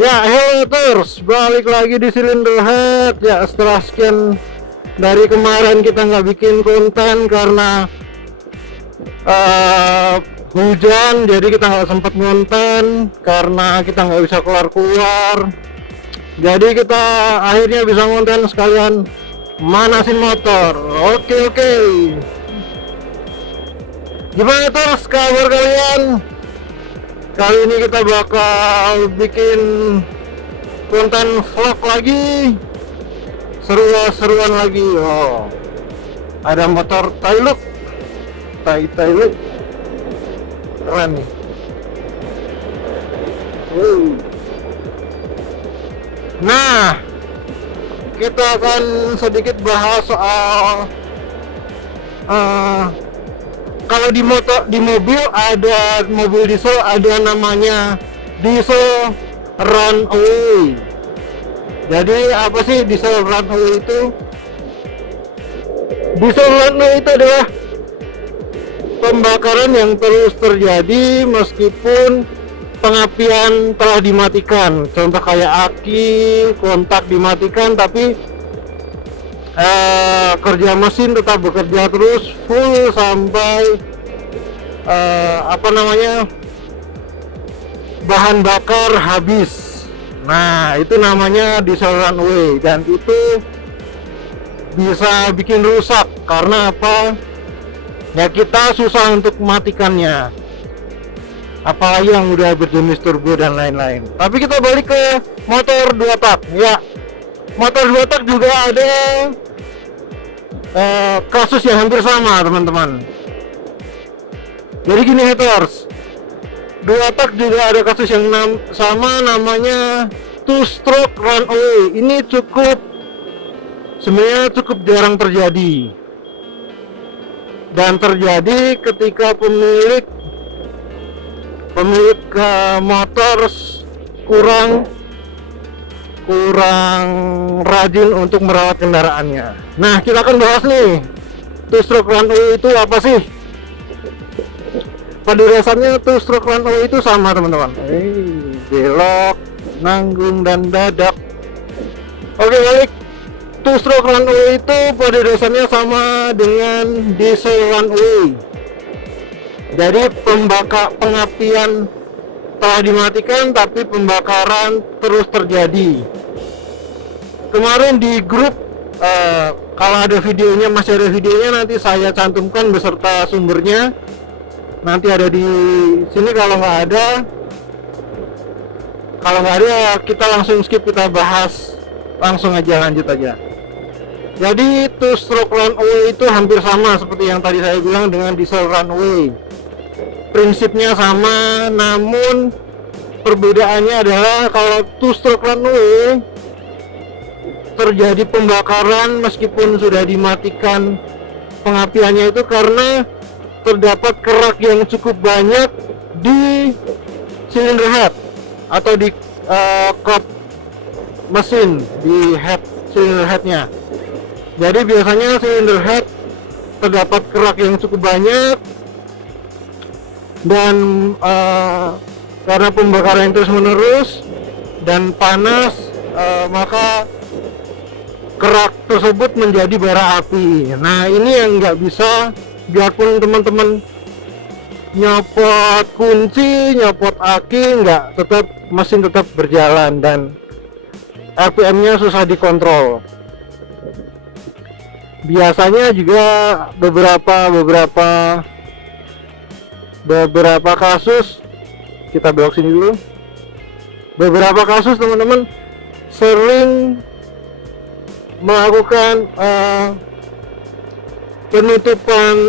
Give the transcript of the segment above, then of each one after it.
Ya, hello terus balik lagi di Cylinder Head. Ya, setelah sekian dari kemarin kita nggak bikin konten karena hujan, jadi kita nggak sempat ngonten karena kita nggak bisa keluar. Jadi kita akhirnya bisa ngonten sekalian manasin motor. Oke. Gimana terus kabar kalian? Kali ini kita bakal bikin konten vlog lagi, seruan lagi. Oh, ada motor Tailuk, Tailuk, keren nih. Nah, kita akan sedikit bahas soal kalau di mobil ada mobil diesel, ada namanya diesel runaway. Jadi apa sih diesel runaway itu? Diesel runaway itu adalah pembakaran yang terus terjadi meskipun pengapian telah dimatikan. Contoh kayak aki, kontak dimatikan, tapi kerja mesin tetap bekerja terus full sampai bahan bakar habis. Nah, itu namanya diesel runaway dan itu bisa bikin rusak. Karena apa? Ya, kita susah untuk matikannya, apalagi yang udah berjenis turbo dan lain-lain. Tapi kita balik ke motor 2 tak. Ya, motor 2 tak juga ada kasus yang hampir sama, teman-teman. Jadi gini haters, 2 tak juga ada kasus yang sama, namanya two stroke runaway. Ini sebenarnya cukup jarang terjadi, dan terjadi ketika pemilik motor kurang rajin untuk merawat kendaraannya. Nah, kita akan bahas nih, two stroke runaway itu apa sih? Pada dasarnya two stroke runaway itu sama, teman-teman. Belok, nanggung, dan dadak. Oke, balik. Two stroke runaway itu pada dasarnya sama dengan diesel runaway. Jadi pengapian telah dimatikan tapi pembakaran terus terjadi. Kemarin di grup, kalau ada videonya, masih ada videonya, nanti saya cantumkan beserta sumbernya. Nanti ada di sini. Kalau nggak ada kita langsung skip, kita bahas langsung aja, lanjut aja. Jadi two stroke runaway itu hampir sama seperti yang tadi saya bilang dengan diesel runaway. Prinsipnya sama, namun perbedaannya adalah kalau two stroke runaway terjadi pembakaran meskipun sudah dimatikan pengapiannya itu karena terdapat kerak yang cukup banyak di cylinder head atau di kop mesin, di cylinder headnya. Jadi biasanya cylinder head terdapat kerak yang cukup banyak, dan karena pembakaran terus menerus dan panas, maka kerak tersebut menjadi bara api. Nah, ini yang nggak bisa, biarpun teman-teman nyopot kunci, nyopot aki, mesin tetap berjalan dan RPM-nya susah dikontrol. Biasanya juga beberapa kasus, kita belok sini dulu. Beberapa kasus teman-teman sering melakukan penutupan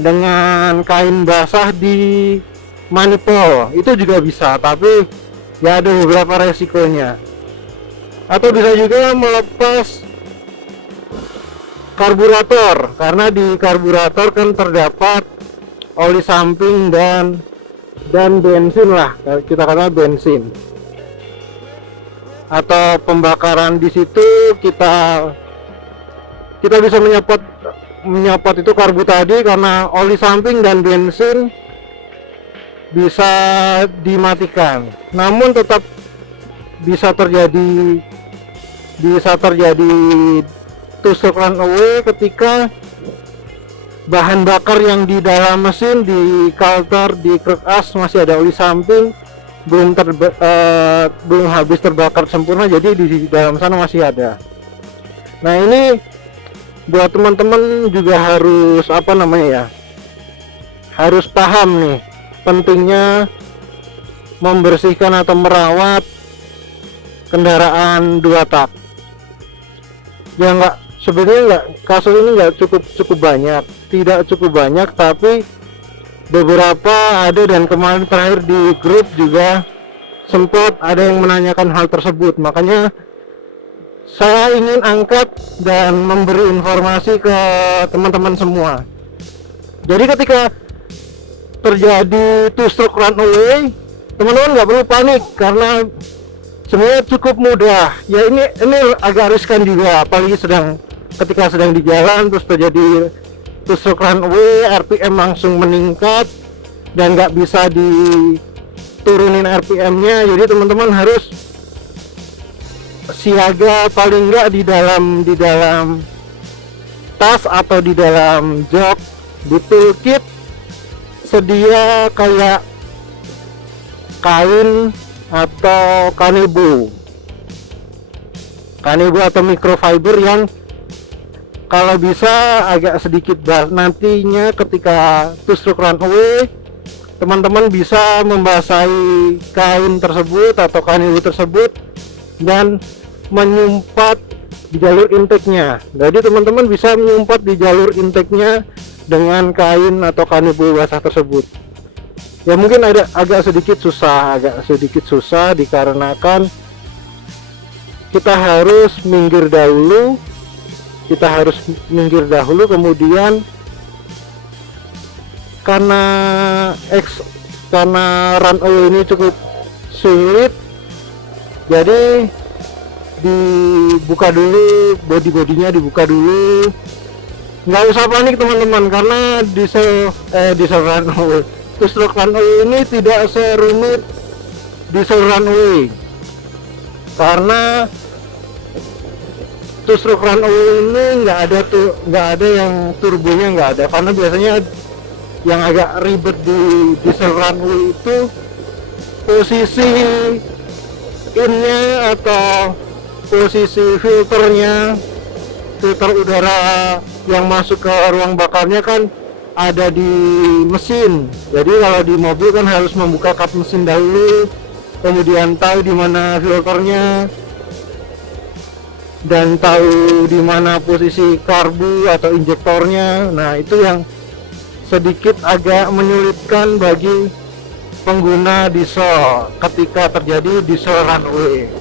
dengan kain basah di manifold. Itu juga bisa, tapi ya ada beberapa resikonya. Atau bisa juga melepas karburator, karena di karburator kan terdapat oli samping dan bensin lah, kita katakan bensin. Atau pembakaran di situ kita bisa menyopot itu karbu tadi, karena oli samping dan bensin bisa dimatikan, namun tetap bisa terjadi two-stroke runaway ketika bahan bakar yang di dalam mesin, di coulter, di krek as masih ada oli samping, belum habis terbakar sempurna, jadi di dalam sana masih ada. Nah, ini buat teman-teman juga harus harus paham nih pentingnya membersihkan atau merawat kendaraan 2 tak. Ya sebenarnya kasus ini nggak cukup banyak, tidak cukup banyak, tapi beberapa ada, dan kemarin terakhir di grup juga sempat ada yang menanyakan hal tersebut. Makanya saya ingin angkat dan memberi informasi ke teman-teman semua. Jadi ketika terjadi two-stroke runaway, teman-teman nggak perlu panik karena sebenarnya cukup mudah. Ya ini agak riskan juga, apalagi ketika sedang di jalan terus terjadi two-stroke runaway, RPM langsung meningkat dan nggak bisa diturunin RPM-nya. Jadi teman-teman harus siaga, paling nggak di dalam tas atau di dalam jok, di toolkit sedia kayak kain atau kanebo atau microfiber yang kalau bisa agak sedikit nantinya ketika two-stroke runaway teman-teman bisa membasahi kain tersebut atau kanebo tersebut dan menyumpat di jalur intake-nya. Jadi teman-teman bisa menyumpat di jalur intake-nya dengan kain atau kanebo basah tersebut. Ya mungkin agak sedikit susah dikarenakan kita harus minggir dahulu, kemudian karena runway ini cukup sulit, jadi dibuka dulu, bodinya dibuka dulu. Nggak usah panik teman-teman, karena diesel runway, two-stroke runway ini tidak serumit diesel runway. Karena two-stroke runway ini nggak ada yang turbonya, nggak ada. Karena biasanya yang agak ribet di diesel runway itu posisi innya atau posisi filter udara yang masuk ke ruang bakarnya kan ada di mesin. Jadi kalau di mobil kan harus membuka kap mesin dahulu, kemudian tahu di mana filternya dan tahu di mana posisi karbu atau injektornya. Nah, itu yang sedikit agak menyulitkan bagi pengguna diesel ketika terjadi diesel runaway.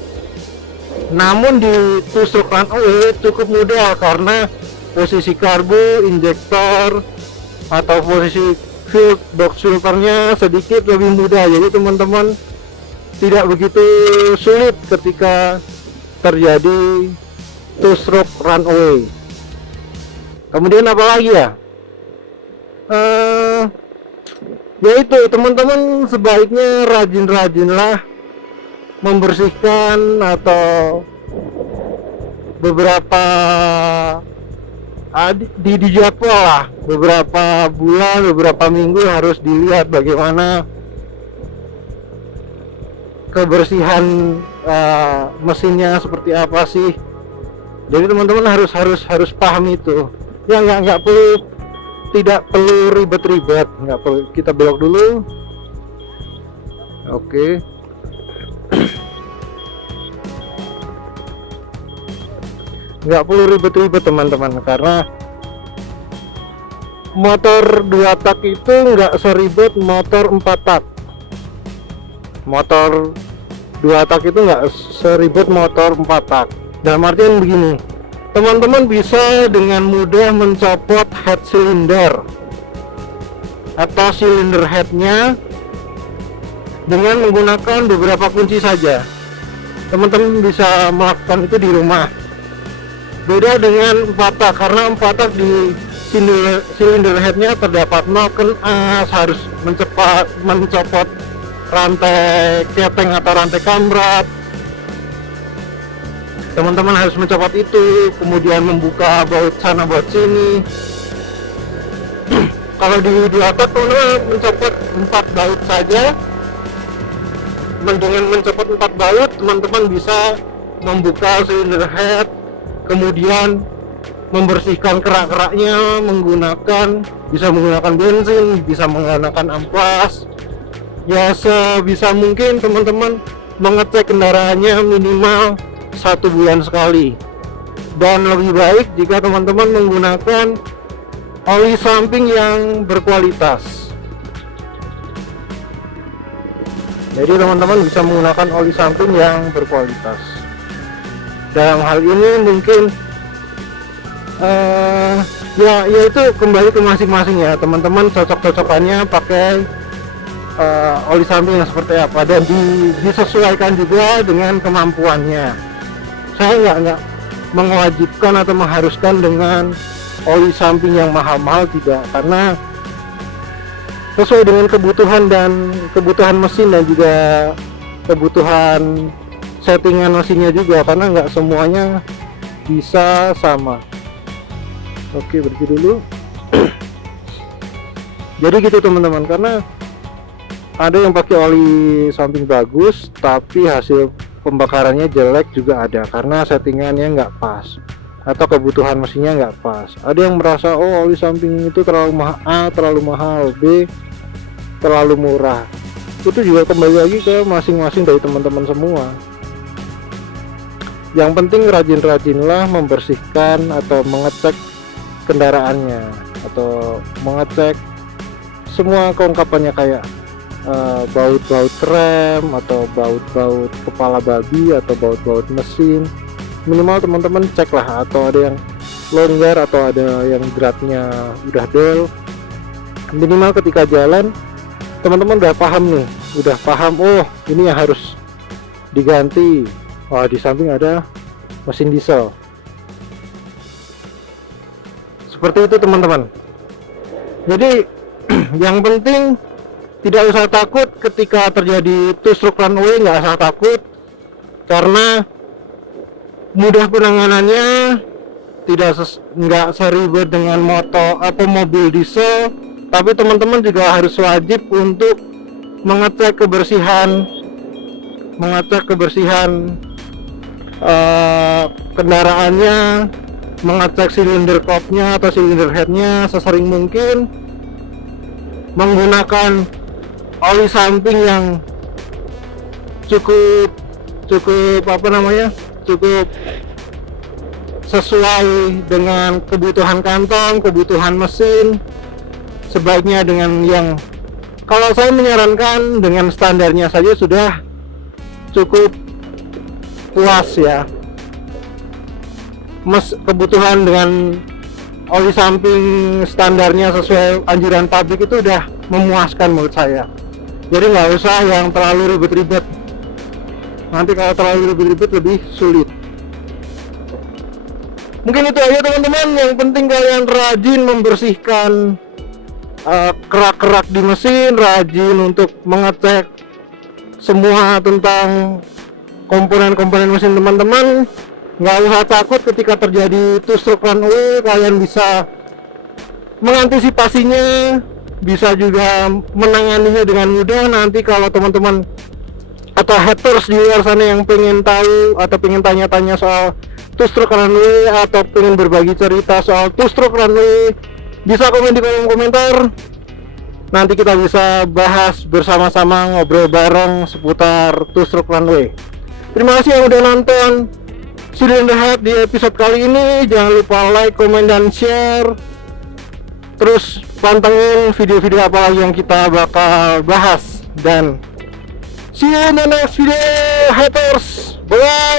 Namun di two-stroke runaway cukup mudah karena posisi karbu, injektor atau posisi box filternya sedikit lebih mudah. Jadi teman-teman tidak begitu sulit ketika terjadi two-stroke runaway. Kemudian apa lagi ya? Yaitu teman-teman sebaiknya rajin-rajinlah membersihkan atau beberapa dijadwal lah, beberapa bulan, beberapa minggu harus dilihat bagaimana kebersihan mesinnya seperti apa sih. Jadi teman-teman harus paham itu. Ya tidak perlu ribet-ribet, nggak perlu. Kita belok dulu. Oke. Nggak perlu ribet-ribet teman-teman, karena motor 2 tak itu nggak seribet motor 4 tak. Motor 2 tak itu nggak seribet motor 4 tak. Dalam artian begini, teman-teman bisa dengan mudah mencopot head cylinder atau cylinder headnya dengan menggunakan beberapa kunci saja. Teman-teman bisa melakukan itu di rumah. Beda dengan 4 tak, karena 4 tak di silinder headnya terdapat noken as, harus mencopot rantai keteng atau rantai kamrat. Teman-teman harus mencopot itu, kemudian membuka baut sana baut sini. Kalau di atas mencopot 4 baut saja. Dengan mencopot 4 baut, teman-teman bisa membuka silinder head, kemudian membersihkan kerak-keraknya bisa menggunakan bensin, bisa menggunakan amplas. Ya sebisa mungkin teman-teman mengecek kendaraannya minimal 1 bulan sekali. Dan lebih baik jika teman-teman menggunakan oli samping yang berkualitas. Jadi teman-teman bisa menggunakan oli samping yang berkualitas. Dalam hal ini mungkin ya itu kembali ke masing-masing ya, teman-teman cocok-cocokannya pakai oli samping yang seperti apa, dan disesuaikan juga dengan kemampuannya. Saya nggak mewajibkan atau mengharuskan dengan oli samping yang mahal-mahal, tidak, karena sesuai dengan kebutuhan mesin dan juga kebutuhan settingan mesinnya juga, karena nggak semuanya bisa sama. Oke, berhenti dulu. Jadi gitu teman-teman, karena ada yang pakai oli samping bagus tapi hasil pembakarannya jelek juga ada, karena settingannya nggak pas atau kebutuhan mesinnya nggak pas. Ada yang merasa oli samping itu terlalu mahal, B terlalu murah. Itu juga kembali lagi ke masing-masing dari teman-teman semua. Yang penting rajin-rajinlah membersihkan atau mengecek kendaraannya, atau mengecek semua kelengkapannya kayak baut-baut rem atau baut-baut kepala babi atau baut-baut mesin. Minimal teman-teman cek lah, atau ada yang longgar atau ada yang dratnya udah del. Minimal ketika jalan teman-teman udah paham oh ini yang harus diganti. Wah, di samping ada mesin diesel. Seperti itu teman-teman. Jadi yang penting tidak usah takut ketika terjadi two-stroke runaway, nggak usah takut, karena mudah penanganannya, nggak seribet dengan motor atau mobil diesel. Tapi teman-teman juga harus wajib untuk mengecek kebersihan kendaraannya, mengecek silinder kopnya atau silinder headnya sesering mungkin, menggunakan oli samping yang cukup sesuai dengan kebutuhan kantong, kebutuhan mesin. Sebaiknya dengan yang, kalau saya menyarankan dengan standarnya saja sudah cukup puas ya. Kebutuhan dengan oli samping standarnya sesuai anjuran pabrik itu udah memuaskan menurut saya. Jadi nggak usah yang terlalu ribet-ribet. Nanti kalau terlalu ribet-ribet lebih sulit. Mungkin itu aja teman-teman. Yang penting kalian rajin membersihkan kerak-kerak di mesin, rajin untuk mengecek semua tentang komponen-komponen mesin teman-teman. Nggak usah takut ketika terjadi two-stroke runaway, kalian bisa mengantisipasinya, bisa juga menanganinya dengan mudah. Nanti kalau teman-teman atau haters di luar sana yang pengen tahu atau pengen tanya-tanya soal two-stroke runaway atau pengen berbagi cerita soal two-stroke runaway, bisa komen di kolom komentar. Nanti kita bisa bahas bersama-sama, ngobrol bareng seputar two-stroke runaway. Terima kasih yang udah nonton Cylinder Head di episode kali ini. Jangan lupa like, komen, dan share. Terus pantengin video-video apa lagi yang kita bakal bahas. Dan see you in the next video, haters. Bye.